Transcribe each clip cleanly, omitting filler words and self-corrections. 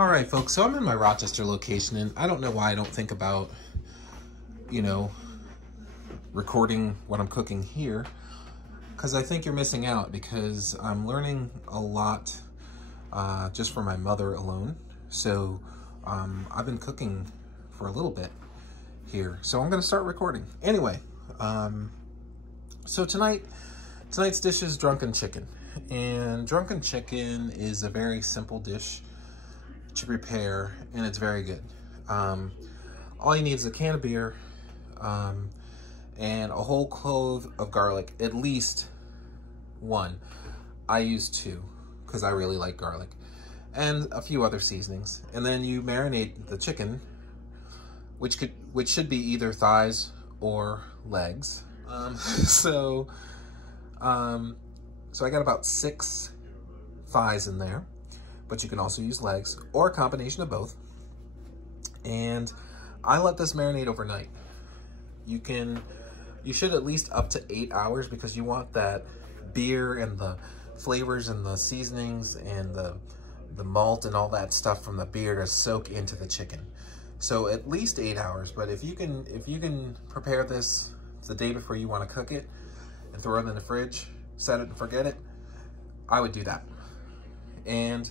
All right, folks, so I'm in my Rochester location, and I don't know why I don't think about, recording what I'm cooking here, because I think you're missing out, because I'm learning a lot just for my mother alone. So I've been cooking for a little bit here, so I'm going to start recording. Anyway, so tonight's dish is Drunken Chicken, and Drunken Chicken is a very simple dish to prepare, and it's very good. All you need is a can of beer and a whole clove of garlic, at least one. I use 2 because I really like garlic, and a few other seasonings. And then you marinate the chicken, which should be either thighs or legs. So I got about 6 thighs in there, but you can also use legs or a combination of both. And I let this marinate overnight. You should at least up to 8 hours, because you want that beer and the flavors and the seasonings and the malt and all that stuff from the beer to soak into the chicken. So at least 8 hours. But if you can prepare this the day before you want to cook it and throw it in the fridge, set it and forget it, I would do that. And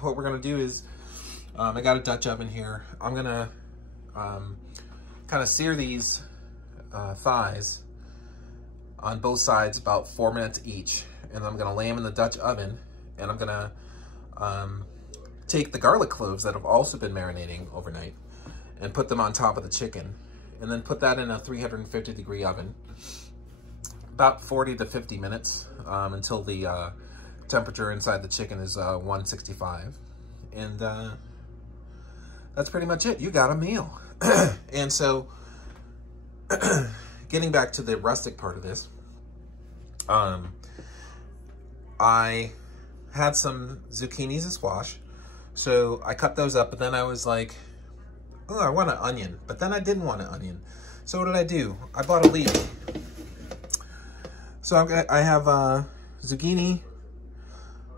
what we're gonna do is, I got a Dutch oven here. I'm gonna kind of sear these thighs on both sides about 4 minutes each, and I'm gonna lay them in the Dutch oven, and I'm gonna take the garlic cloves that have also been marinating overnight and put them on top of the chicken, and then put that in a 350-degree oven about 40 to 50 minutes until the temperature inside the chicken is 165, and that's pretty much it. You got a meal. And so getting back to the rustic part of this, I had some zucchinis and squash, so I cut those up, but then I was like, oh, I want an onion, but then I didn't want an onion. So what did I do? I bought a leek. So I have zucchini,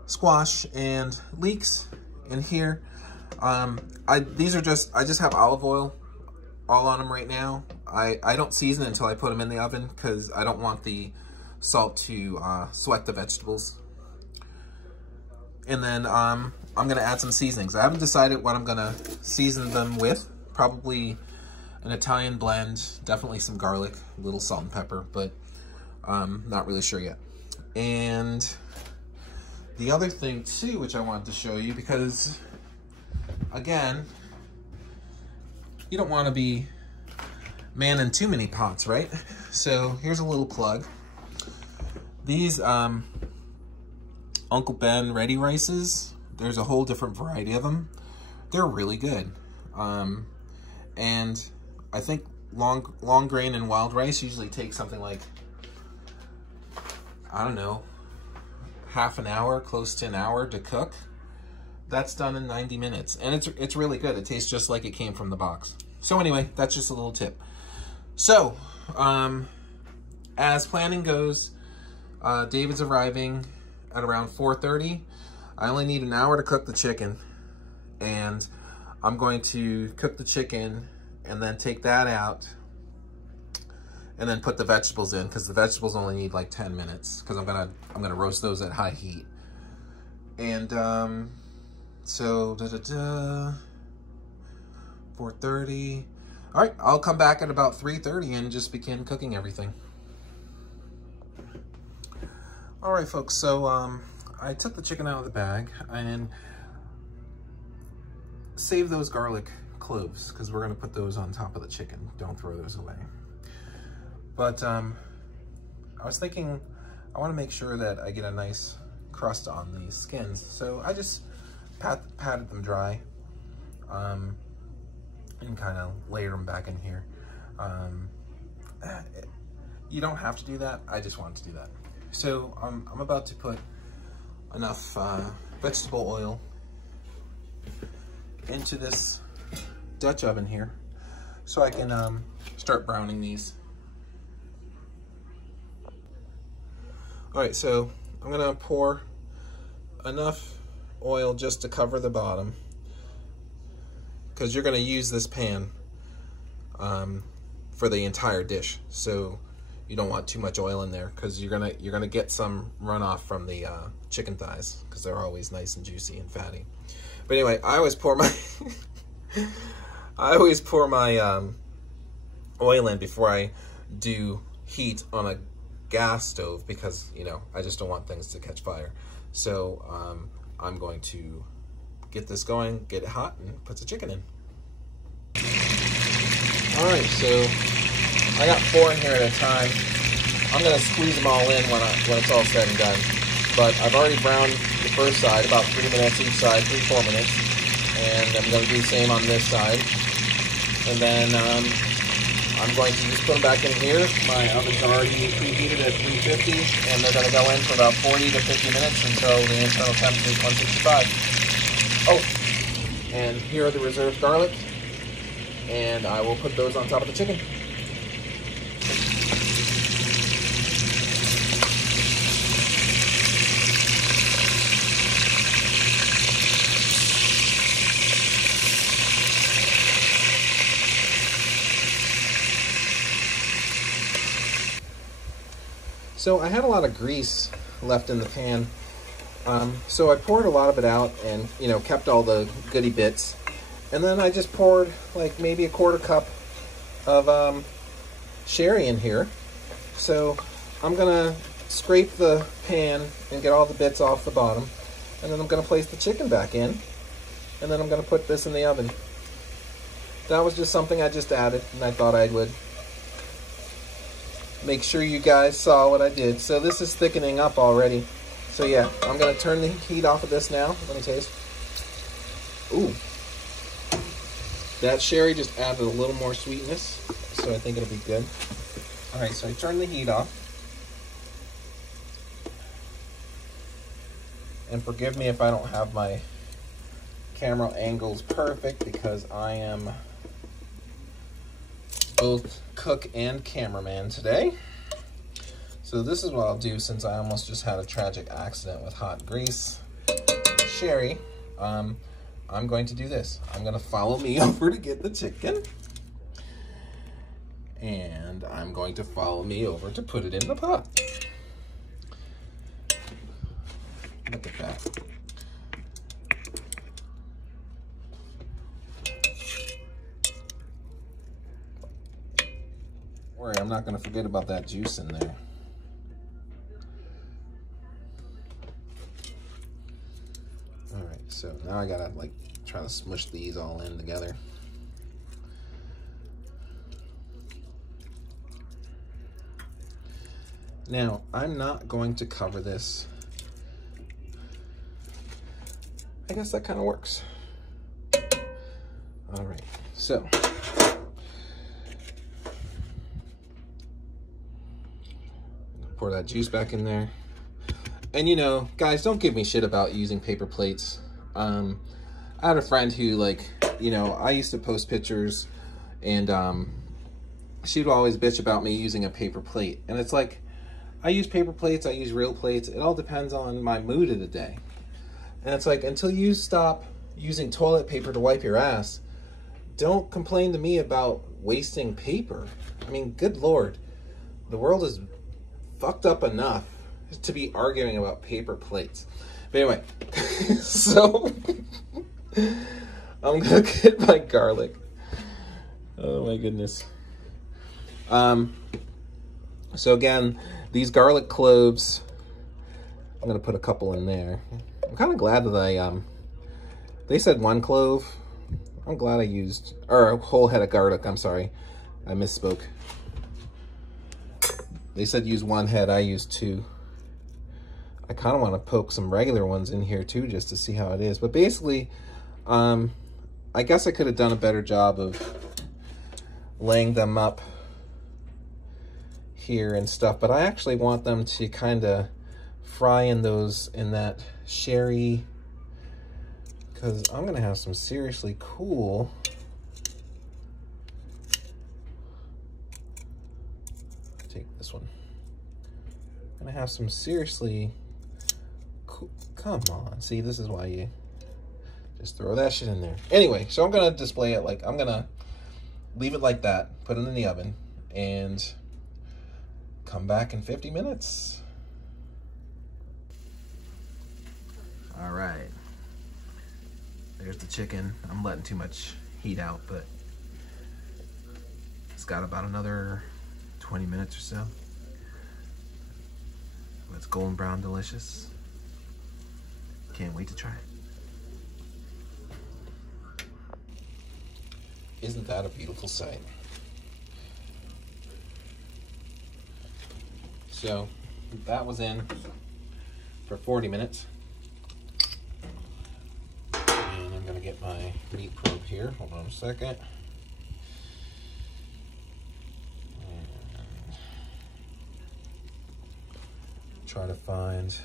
squash, and leeks in here. I just have olive oil all on them right now. I don't season it until I put them in the oven, because I don't want the salt to sweat the vegetables. And then I'm gonna add some seasonings. I haven't decided what I'm gonna season them with. Probably an Italian blend, definitely some garlic, a little salt and pepper, but not really sure yet. And the other thing too, which I wanted to show you, because again, you don't want to be manning too many pots, right? So here's a little plug. These Uncle Ben Ready Rices, there's a whole different variety of them. They're really good. And I think long grain and wild rice usually take something like, I don't know, half an hour, close to an hour to cook. That's done in 90 minutes, and it's really good. It tastes just like it came from the box. So anyway, that's just a little tip. So, as planning goes, David's arriving at around 4:30. I only need an hour to cook the chicken, and I'm going to cook the chicken and then take that out and then put the vegetables in, because the vegetables only need like 10 minutes, because I'm gonna roast those at high heat. And so 4:30. All right, I'll come back at about 3:30 and just begin cooking everything. All right, folks, so I took the chicken out of the bag and saved those garlic cloves, because we're gonna put those on top of the chicken. Don't throw those away. But I was thinking, I wanna make sure that I get a nice crust on these skins. So I just patted them dry and kind of layered them back in here. You don't have to do that. I just wanted to do that. So I'm about to put enough vegetable oil into this Dutch oven here so I can start browning these. All right, so I'm gonna pour enough oil just to cover the bottom, because you're going to use this pan for the entire dish. So you don't want too much oil in there, because you're gonna get some runoff from the chicken thighs, because they're always nice and juicy and fatty. But anyway, I always pour my oil in before I do heat on a gas stove, because you know, I just don't want things to catch fire. So I'm going to get this going, get it hot, and put the chicken in. All right, so I got 4 in here at a time. I'm gonna squeeze them all in when it's all said and done. But I've already browned the first side, about 3 minutes each side, 3-4 minutes. And I'm gonna do the same on this side. And then I'm going to just put them back in here. My oven's already preheated at 350, and they're gonna go in for about 40 to 50 minutes until the internal temperature is 165. Oh, and here are the reserved garlic. And I will put those on top of the chicken. So I had a lot of grease left in the pan. So I poured a lot of it out and, you know, kept all the goody bits. And then I just poured like maybe a 1/4 cup of sherry in here. So I'm gonna scrape the pan and get all the bits off the bottom. And then I'm gonna place the chicken back in. And then I'm gonna put this in the oven. That was just something I just added, and I thought I would make sure you guys saw what I did. So this is thickening up already. So yeah, I'm gonna turn the heat off of this now. Let me taste. Ooh. That sherry just added a little more sweetness, so I think it'll be good. All right, so I turn the heat off. And forgive me if I don't have my camera angles perfect, because I am both cook and cameraman today. So this is what I'll do, since I almost just had a tragic accident with hot grease. Sherry, I'm going to do this. I'm going to follow me over to get the chicken. And I'm going to follow me over to put it in the pot. Look at that. Worry, I'm not going to forget about that juice in there. Alright, so now I gotta like try to smush these all in together. Now, I'm not going to cover this. I guess that kind of works. Alright, so pour that juice back in there. And you know, guys, don't give me shit about using paper plates. I had a friend who, like, you know, I used to post pictures, and she would always bitch about me using a paper plate. And it's like, I use paper plates, I use real plates. It all depends on my mood of the day. And it's like, until you stop using toilet paper to wipe your ass, don't complain to me about wasting paper. I mean, good Lord, the world is fucked up enough to be arguing about paper plates. But anyway, so I'm gonna get my garlic. Oh my goodness. So again, these garlic cloves, I'm gonna put a couple in there. I'm kind of glad that they said 1 clove. I'm glad I used, or a whole head of garlic, I'm sorry. I misspoke. They said use 1 head, I used 2. I kind of want to poke some regular ones in here too, just to see how it is. But basically, I guess I could have done a better job of laying them up here and stuff. But I actually want them to kind of fry in that sherry, because I'm going to have some seriously cool take this one. I'm going to have some seriously cool, come on, see, this is why you Just throw that shit in there. Anyway, so I'm going to display it like, I'm going to leave it like that, put it in the oven, and come back in 50 minutes. All right. There's the chicken. I'm letting too much heat out, but it's got about another 20 minutes or so. It's golden brown delicious. Can't wait to try it. Isn't that a beautiful sight? So that was in for 40 minutes. And I'm gonna get my meat probe here. Hold on a second. And try to find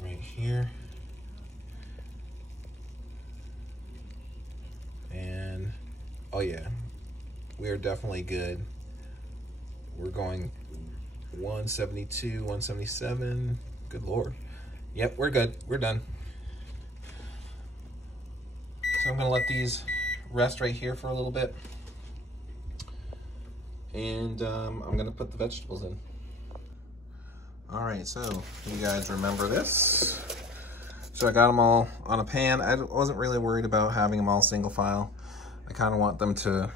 right here. And oh yeah, we are definitely good. We're going 172, 177. Good Lord. Yep, we're good. We're done. So I'm gonna let these rest right here for a little bit. And I'm gonna put the vegetables in. All right, so you guys remember this? So I got them all on a pan. I wasn't really worried about having them all single file. I kind of want them to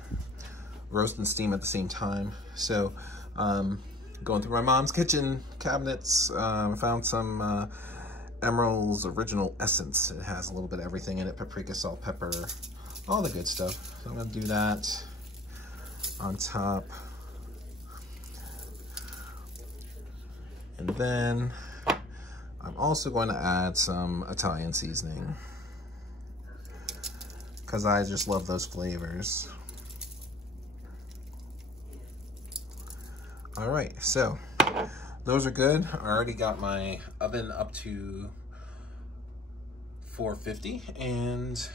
roast and steam at the same time. So going through my mom's kitchen cabinets, I found some Emerald's Original Essence. It has a little bit of everything in it: paprika, salt, pepper, all the good stuff. So I'm gonna do that on top. And then I'm also going to add some Italian seasoning because I just love those flavors. All right, so those are good. I already got my oven up to 450, and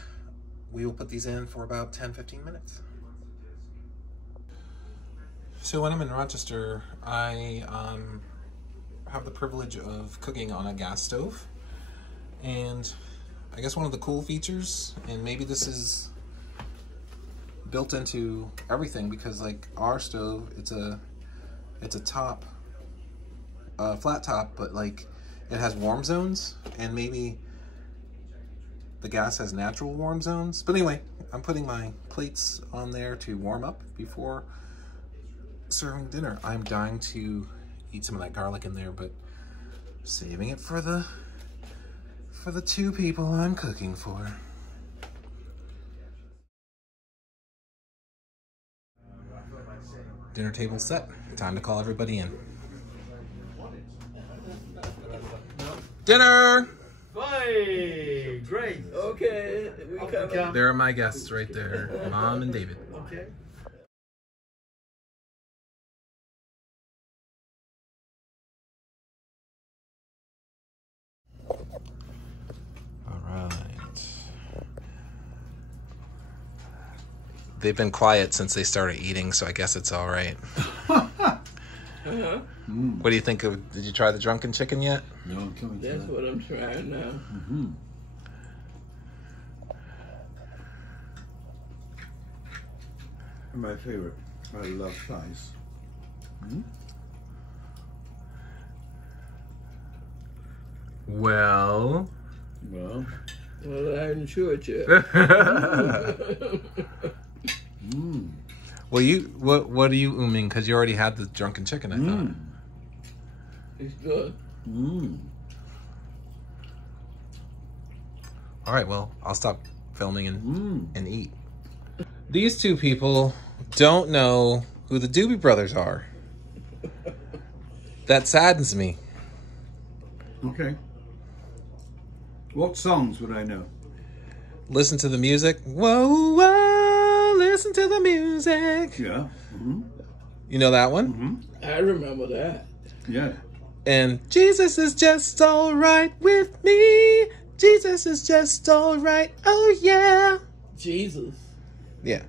we will put these in for about 10-15 minutes. So when I'm in Rochester, I have the privilege of cooking on a gas stove, and I guess one of the cool features, and maybe this is built into everything, because like our stove, it's a top, flat top, but like it has warm zones, and maybe the gas has natural warm zones. But anyway, I'm putting my plates on there to warm up before serving dinner. I'm dying to eat some of that garlic in there, but saving it for the two people I'm cooking for. Dinner table set. Time to call everybody in. Dinner! Hey, great. Okay, we come. There are my guests right there, Mom and David. Okay. All right. They've been quiet since they started eating, so I guess it's all right. What do you think of? Did you try the Drunken Chicken yet? No, I'm coming. That's what I'm trying now. My favorite. I love thighs. Well, I'm sure it yet. Well, what are you ooming? Because you already had the Drunken Chicken, I thought. It's good. All right, well, I'll stop filming and eat. These two people don't know who the Doobie Brothers are. That saddens me. Okay. What songs would I know? Listen to the music. Whoa, whoa, listen to the music. Yeah. You know that one? I remember that. Yeah. And Jesus is just all right with me. Jesus is just all right. Oh, yeah. Jesus. Yeah.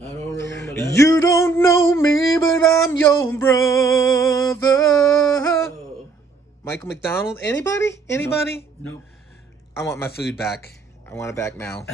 I don't remember that. You don't know me, but I'm your brother. Oh. Michael McDonald? Anybody? Anybody? No. I want my food back. I want it back now.